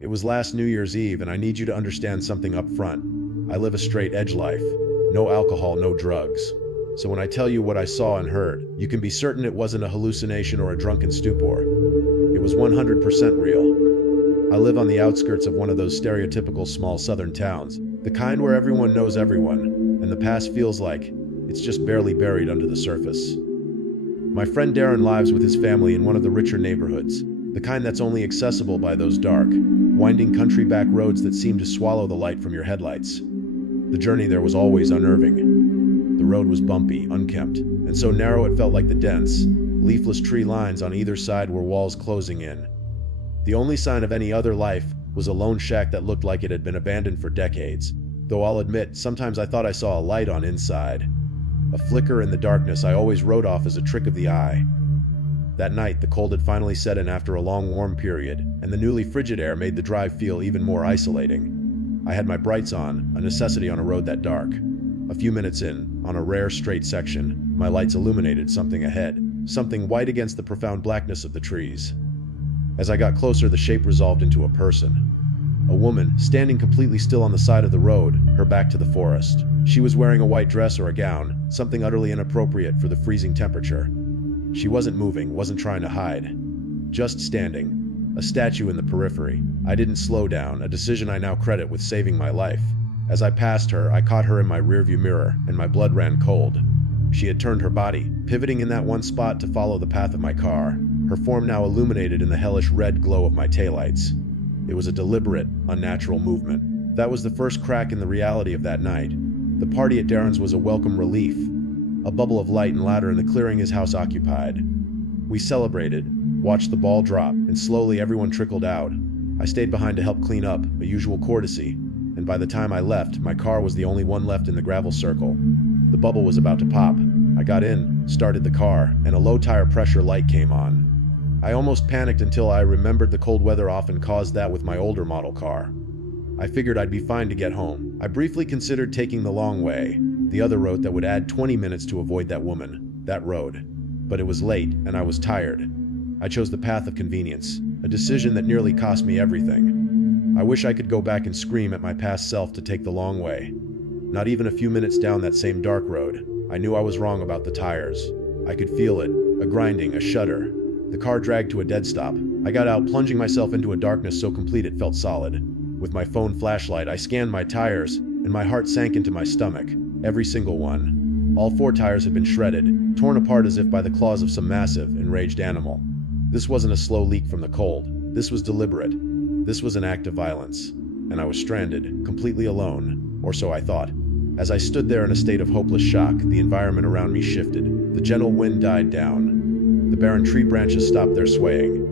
It was last New Year's Eve, and I need you to understand something up front. I live a straight edge life. No alcohol, no drugs. So when I tell you what I saw and heard, you can be certain it wasn't a hallucination or a drunken stupor. It was 100% real. I live on the outskirts of one of those stereotypical small southern towns, the kind where everyone knows everyone, and the past feels like it's just barely buried under the surface. My friend Darren lives with his family in one of the richer neighborhoods, the kind that's only accessible by those dark, winding country back roads that seem to swallow the light from your headlights. The journey there was always unnerving. The road was bumpy, unkempt, and so narrow it felt like the dense, leafless tree lines on either side were walls closing in. The only sign of any other life was a lone shack that looked like it had been abandoned for decades, though I'll admit, sometimes I thought I saw a light on inside. A flicker in the darkness I always wrote off as a trick of the eye. That night, the cold had finally set in after a long warm period, and the newly frigid air made the drive feel even more isolating. I had my brights on, a necessity on a road that dark. A few minutes in, on a rare straight section, my lights illuminated something ahead, something white against the profound blackness of the trees. As I got closer, the shape resolved into a person. A woman, standing completely still on the side of the road, her back to the forest. She was wearing a white dress or a gown, something utterly inappropriate for the freezing temperature. She wasn't moving, wasn't trying to hide. Just standing, a statue in the periphery. I didn't slow down, a decision I now credit with saving my life. As I passed her, I caught her in my rearview mirror, and my blood ran cold. She had turned her body, pivoting in that one spot to follow the path of my car, her form now illuminated in the hellish red glow of my taillights. It was a deliberate, unnatural movement. That was the first crack in the reality of that night. The party at Darren's was a welcome relief, a bubble of light and ladder in the clearing his house occupied. We celebrated, watched the ball drop, and slowly everyone trickled out. I stayed behind to help clean up, a usual courtesy, and by the time I left, my car was the only one left in the gravel circle. The bubble was about to pop. I got in, started the car, and a low tire pressure light came on. I almost panicked until I remembered the cold weather often caused that with my older model car. I figured I'd be fine to get home. I briefly considered taking the long way, the other road that would add 20 minutes to avoid that woman, that road. But it was late, and I was tired. I chose the path of convenience, a decision that nearly cost me everything. I wish I could go back and scream at my past self to take the long way. Not even a few minutes down that same dark road, I knew I was wrong about the tires. I could feel it, a grinding, a shudder. The car dragged to a dead stop. I got out, plunging myself into a darkness so complete it felt solid. With my phone flashlight, I scanned my tires, and my heart sank into my stomach. Every single one. All 4 tires had been shredded, torn apart as if by the claws of some massive, enraged animal. This wasn't a slow leak from the cold. This was deliberate. This was an act of violence. And I was stranded, completely alone, or so I thought. As I stood there in a state of hopeless shock, the environment around me shifted. The gentle wind died down. The barren tree branches stopped their swaying.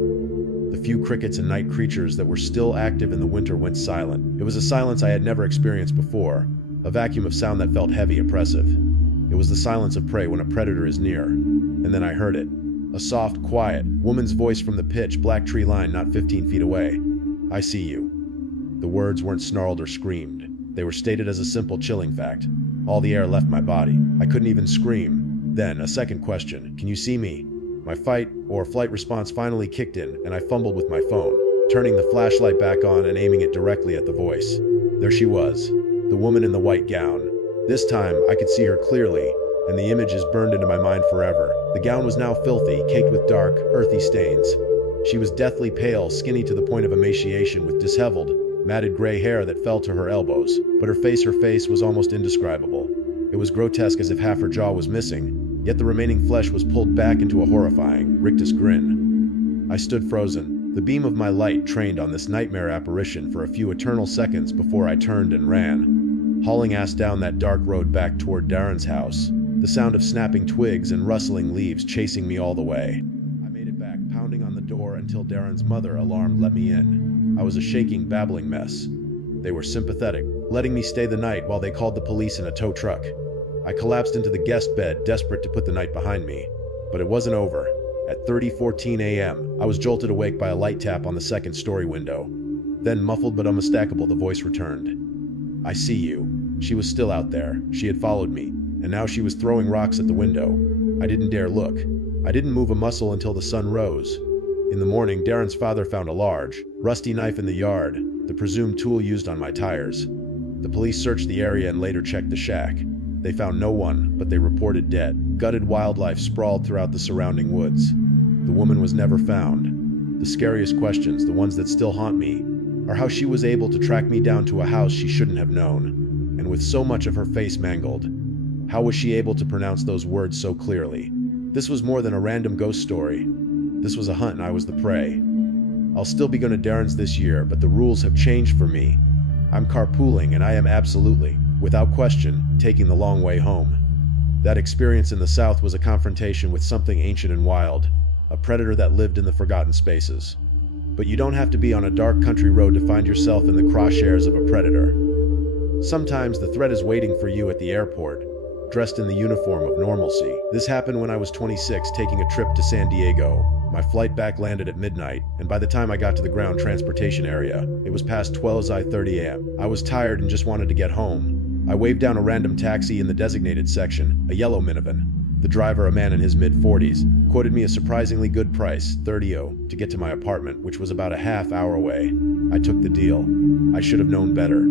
The few crickets and night creatures that were still active in the winter went silent. It was a silence I had never experienced before, a vacuum of sound that felt heavy, oppressive. It was the silence of prey when a predator is near. And then I heard it. A soft, quiet, woman's voice from the pitch black tree line not 15 feet away. "I see you." The words weren't snarled or screamed. They were stated as a simple, chilling fact. All the air left my body. I couldn't even scream. Then, a second question. "Can you see me?" My fight or flight response finally kicked in, and I fumbled with my phone, turning the flashlight back on and aiming it directly at the voice. There she was, the woman in the white gown. This time, I could see her clearly, and the image is burned into my mind forever. The gown was now filthy, caked with dark, earthy stains. She was deathly pale, skinny to the point of emaciation, with disheveled, matted gray hair that fell to her elbows, but her face was almost indescribable. It was grotesque, as if half her jaw was missing, yet the remaining flesh was pulled back into a horrifying, rictus grin. I stood frozen, the beam of my light trained on this nightmare apparition for a few eternal seconds before I turned and ran, hauling ass down that dark road back toward Darren's house, the sound of snapping twigs and rustling leaves chasing me all the way. I made it back, pounding on the door until Darren's mother, alarmed, let me in. I was a shaking, babbling mess. They were sympathetic, letting me stay the night while they called the police in a tow truck. I collapsed into the guest bed, desperate to put the night behind me. But it wasn't over. At 3:14 a.m., I was jolted awake by a light tap on the second-story window. Then, muffled but unmistakable, the voice returned. "I see you." She was still out there. She had followed me, and now she was throwing rocks at the window. I didn't dare look. I didn't move a muscle until the sun rose. In the morning, Darren's father found a large, rusty knife in the yard, the presumed tool used on my tires. The police searched the area and later checked the shack. They found no one, but they reported dead. Gutted wildlife sprawled throughout the surrounding woods. The woman was never found. The scariest questions, the ones that still haunt me, are how she was able to track me down to a house she shouldn't have known, and with so much of her face mangled. How was she able to pronounce those words so clearly? This was more than a random ghost story. This was a hunt and I was the prey. I'll still be going to Darren's this year, but the rules have changed for me. I'm carpooling and I am absolutely, without question, taking the long way home. That experience in the South was a confrontation with something ancient and wild, a predator that lived in the forgotten spaces. But you don't have to be on a dark country road to find yourself in the crosshairs of a predator. Sometimes the threat is waiting for you at the airport, dressed in the uniform of normalcy. This happened when I was 26, taking a trip to San Diego. My flight back landed at midnight, and by the time I got to the ground transportation area, it was past 12:30 a.m. I was tired and just wanted to get home. I waved down a random taxi in the designated section, a yellow minivan. The driver, a man in his mid-40s, quoted me a surprisingly good price, $30 to get to my apartment, which was about a half hour away. I took the deal. I should have known better.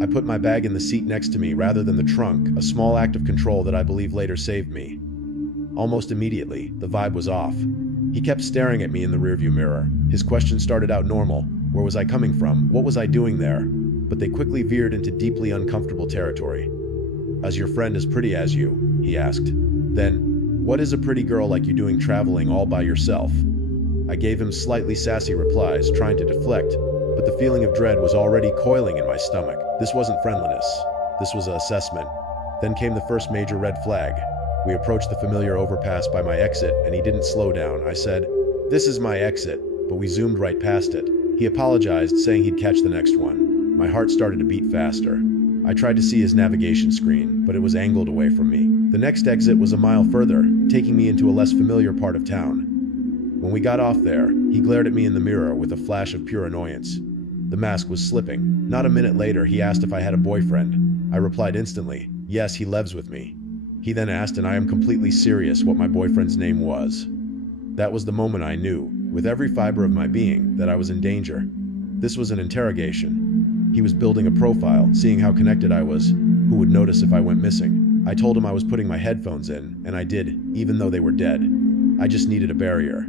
I put my bag in the seat next to me rather than the trunk, a small act of control that I believe later saved me. Almost immediately, the vibe was off. He kept staring at me in the rearview mirror. His questions started out normal. Where was I coming from? What was I doing there? But they quickly veered into deeply uncomfortable territory. "Is your friend as pretty as you?" he asked. Then, "What is a pretty girl like you doing traveling all by yourself?" I gave him slightly sassy replies, trying to deflect, but the feeling of dread was already coiling in my stomach. This wasn't friendliness. This was an assessment. Then came the first major red flag. We approached the familiar overpass by my exit, and he didn't slow down. I said, "This is my exit," but we zoomed right past it. He apologized, saying he'd catch the next one. My heart started to beat faster. I tried to see his navigation screen, but it was angled away from me. The next exit was a mile further, taking me into a less familiar part of town. When we got off there, he glared at me in the mirror with a flash of pure annoyance. The mask was slipping. Not a minute later, he asked if I had a boyfriend. I replied instantly, "Yes, he lives with me." He then asked, and I am completely serious, what my boyfriend's name was. That was the moment I knew, with every fiber of my being, that I was in danger. This was an interrogation. He was building a profile, seeing how connected I was, who would notice if I went missing. I told him I was putting my headphones in, and I did, even though they were dead. I just needed a barrier.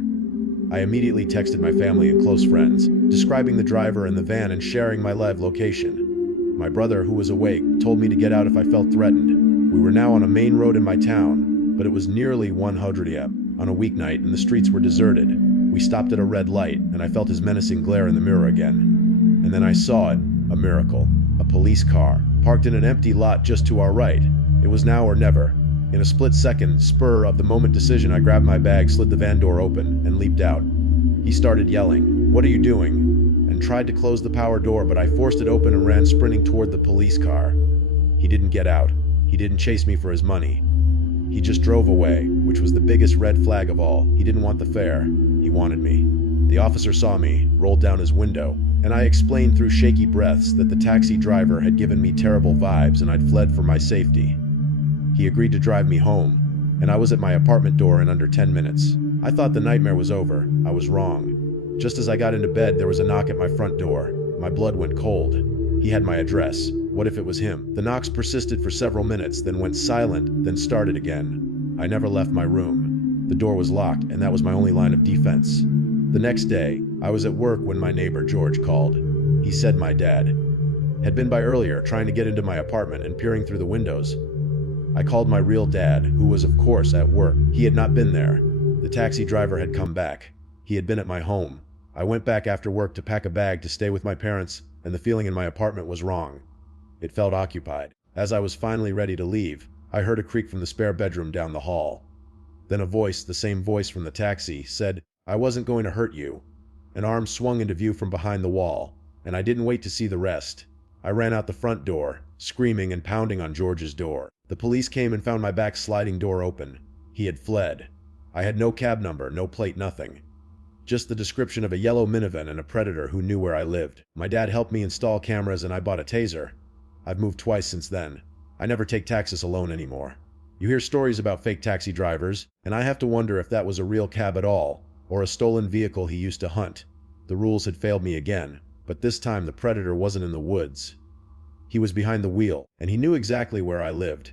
I immediately texted my family and close friends, describing the driver and the van and sharing my live location. My brother, who was awake, told me to get out if I felt threatened. We were now on a main road in my town, but it was nearly 100 a.m. on a weeknight and the streets were deserted. We stopped at a red light, and I felt his menacing glare in the mirror again. And then I saw it, a miracle. A police car, parked in an empty lot just to our right. It was now or never. In a split second, spur of the moment decision, I grabbed my bag, slid the van door open, and leaped out. He started yelling, "What are you doing?" and tried to close the power door, but I forced it open and ran sprinting toward the police car. He didn't get out. He didn't chase me for his money. He just drove away, which was the biggest red flag of all. He didn't want the fare. He wanted me. The officer saw me, rolled down his window, and I explained through shaky breaths that the taxi driver had given me terrible vibes and I'd fled for my safety. He agreed to drive me home, and I was at my apartment door in under 10 minutes. I thought the nightmare was over. I was wrong. Just as I got into bed, there was a knock at my front door. My blood went cold. He had my address. What if it was him? The knocks persisted for several minutes, then went silent, then started again. I never left my room. The door was locked, and that was my only line of defense. The next day, I was at work when my neighbor George called. He said my dad had been by earlier, trying to get into my apartment and peering through the windows. I called my real dad, who was of course at work. He had not been there. The taxi driver had come back. He had been at my home. I went back after work to pack a bag to stay with my parents, and the feeling in my apartment was wrong. It felt occupied. As I was finally ready to leave, I heard a creak from the spare bedroom down the hall. Then a voice, the same voice from the taxi, said, "I wasn't going to hurt you." An arm swung into view from behind the wall, and I didn't wait to see the rest. I ran out the front door, screaming and pounding on George's door. The police came and found my back sliding door open. He had fled. I had no cab number, no plate, nothing. Just the description of a yellow minivan and a predator who knew where I lived. My dad helped me install cameras and I bought a taser. I've moved twice since then. I never take taxis alone anymore. You hear stories about fake taxi drivers, and I have to wonder if that was a real cab at all, or a stolen vehicle he used to hunt. The rules had failed me again, but this time the predator wasn't in the woods. He was behind the wheel, and he knew exactly where I lived.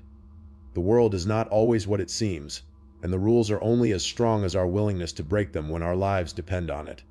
The world is not always what it seems, and the rules are only as strong as our willingness to break them when our lives depend on it.